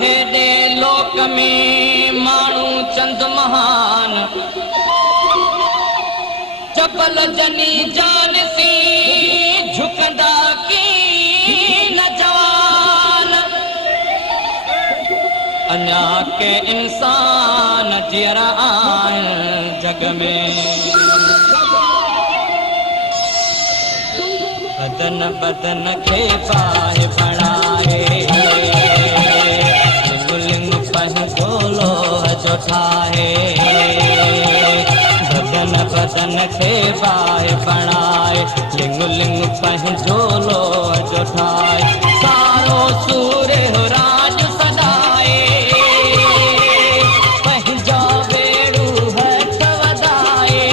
हेॾे लोक में माण्हू चंद महान जबल जनी जान सी झुकंदा की न जवान अञा के इंसान जहिड़ा आहिनि जग में बदन बदन खे पाए बणाए लिंग पंहिंजो लोह जो ठाहे बदन बदन खे पाए बणाए लिंग पंहिंजो लोह जो ठाहे सारो सूर्य राज सदाए पंहिंजा बेड़ू हथ वधाए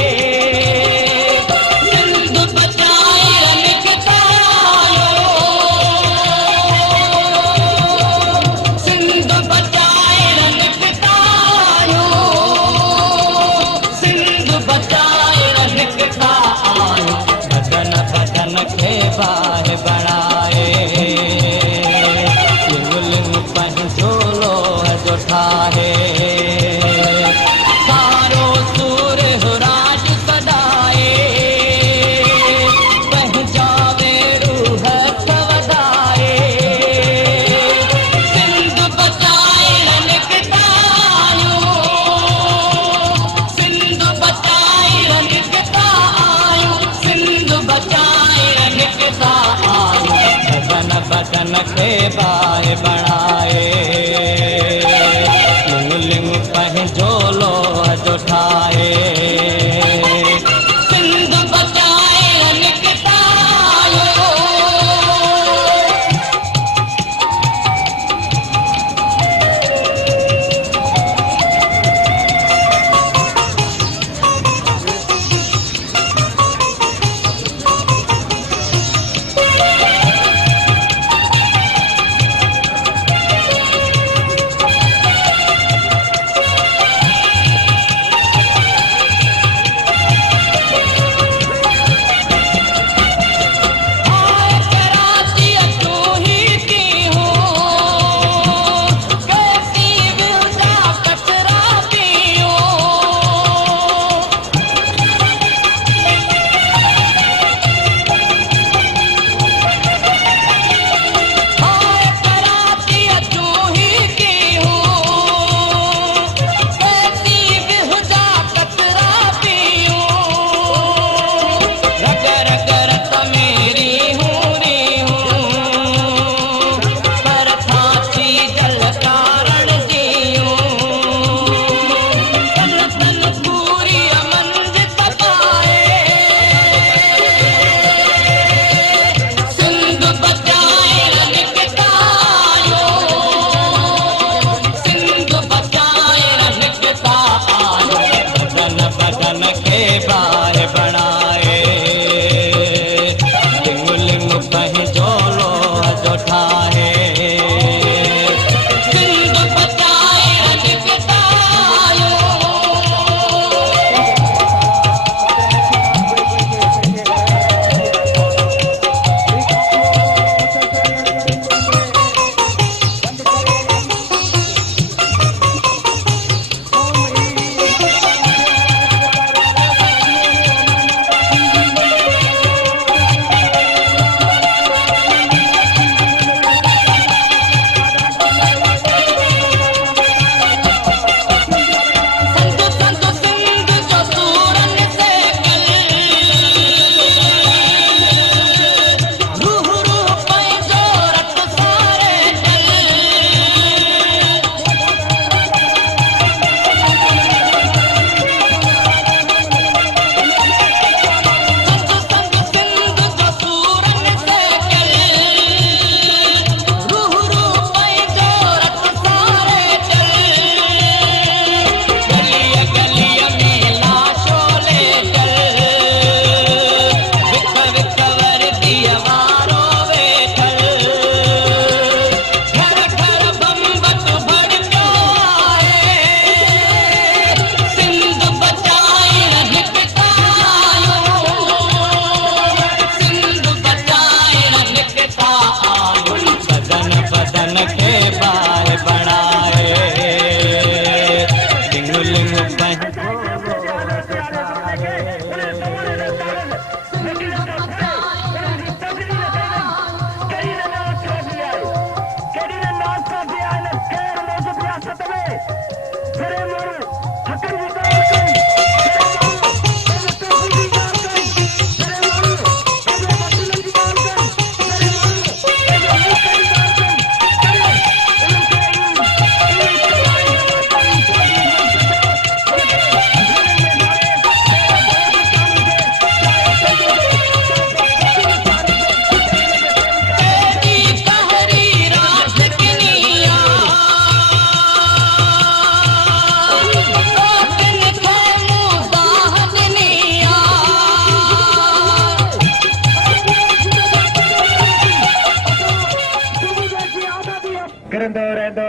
सिंध बचाए रनिकतायो सिंध बचाए रनिकतायो सिंध बचाए रनिकतायो बदन बदन खे पाए बणाए लिंग पंहिंजो लोह जो ठाहे सारो सूर्य राज सदाए पंहिंजा बेड़ू हथ वधाए सिंध बचाए रनिकतायो सिंध बचाए रनिकतायो सिंध बचाए रनिकतायो बदन बदन खे पाए बणाए लिंग पंहिंजो लोह जो ठाहे सिंध बचाए रनिकतायो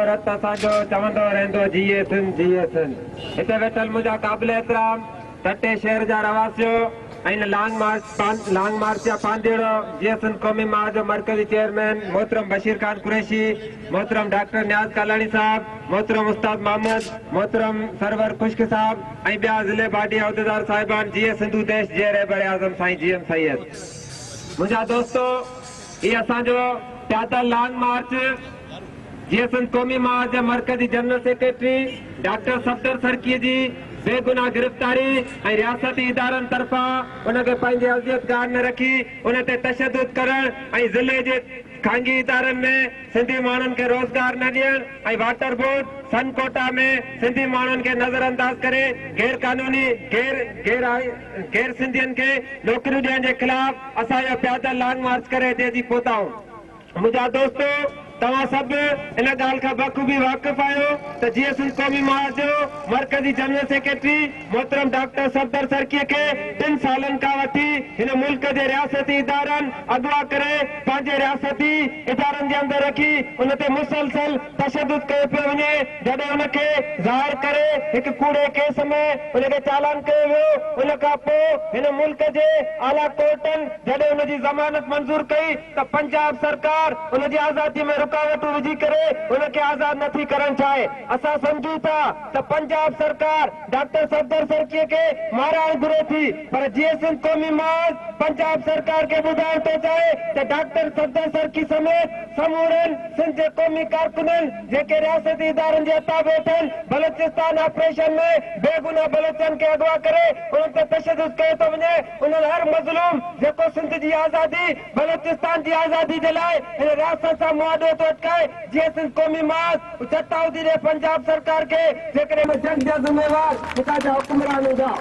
भारत असांजो चवंदो रहंदो जिए सिंध जिए सिंध। हिते वेठल मुंहिंजा क़ाबिल एतिराम टटे शहर जा रवासियो ऐं लांग मार्च जा पांधेड़ो जिए सिंध क़ौमी महाज जो मरकज़ी चेयरमैन मोहतरम बशीर खान कुरैशी, मोहतरम डॉक्टर नियाज़ कालानी साहब, मोहतरम उस्ताद मोहम्मद, मोहतरम सरवर खुश्क साहब ऐं ॿिया ज़िले बाडी अहदेदार साहिबान जिए सिंधु देश जे रहबर आज़म साईं जीएम सैयद। मुंहिंजा दोस्तो, ये असांजो पैदल लॉन्ग मार्च जिए सिंध क़ौमी महाज जे मरकज़ी जनरल सेक्रेटरी डॉक्टर सफदर सरकी जी बेगुनाह गिरफ्तारी ऐं रियासती इदारनि तरफ़ा उनखे पंहिंजे अज़ियतगाह में रखी उन ते तशद्दुद करण ऐं ज़िले जे खांगी इदारनि में सिंधी माण्हुनि खे रोज़गार न ॾियण ऐं वाटर बोर्ड सन कोटा में सिंधी माण्हुनि खे नज़रअंदाज करे गैर कानूनी गैर सिंधियुनि खे नौकरियूं ॾियण जे ख़िलाफ़ असांजो पैदल लॉन्ग मार्च करे हिते जी पहुता आहियूं। मुंहिंजा दोस्तो, तव्हां सभु इन ॻाल्हि खां बख़ूबी वाक़िफ़ आहियो त जिए सिंध क़ौमी महाज जो मरकज़ी जनरल सेक्रेटरी मोहतरम डॉक्टर सफदर सरकीअ खे 3 सालनि खां वठी हिन मुल्क जे रियासती इदारनि अगवा करे पंहिंजे रियासती इदारनि जे अंदरि रखी उन ते मुसलसल तशद्दुद कयो पियो वञे। जॾहिं उनखे ज़ाहिर करे हिकु कूड़े केस में उनखे चालान कयो वियो, उन खां पोइ हिन मुल्क जे आला कोर्टनि जॾहिं उनजी ज़मानत मंज़ूर कई त पंजाब सरकार उनजी आज़ादी में रुकावटूं विझी करे उनखे आज़ाद नथी करण चाहे। असां सम्झूं था त पंजाब सरकार डॉक्टर सफदर सरकीअ खे माराइण घुरे थी, पर जिए सिंध क़ौमी महाज पंजाब सरकार खे ॿुधाइण थो चाहे त डॉक्टर सफदर सरकी समेत समूरनि सिंध जे क़ौमी कारकुननि जेके रियासती इदारनि जे हथा वेठनि बलोचिस्तान ऑपरेशन में बेगुनाह बलोचनि खे अगवा करे उन्हनि ते तशद्दुद कयो थो वञे। उन्हनि हर मज़लूम जेको सिंध जी आज़ादी बलोचिस्तान जी आज़ादी जे लाइ हिन रियासत सां मुआदो थो अटकाए, जिए सिंध क़ौमी महाज चेतावनी ॾे पंजाब सरकार खे जेकॾहिं जंग जा ज़िम्मेवार हितां जा हुक्मरान हूंदा।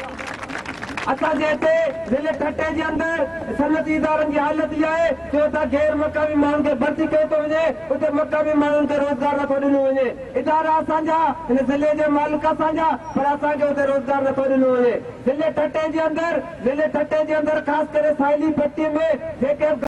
असांजे हिते ज़िले ठटे जे अंदरि सनअती इदारनि जी हालत इहा आहे जो हुतां गैर मक़ामी माण्हुनि खे भर्ती कयो थो वञे, उते मक़ामी माण्हुनि खे रोज़गार नथो ॾिनो वञे। इदारा असांजा हिन ज़िले जे मालिक असांजा, पर असांखे उते रोज़गार नथो ॾिनो वञे। ज़िले ठटे जे अंदरि ख़ासि करे साहिली पट्टीअ में जेके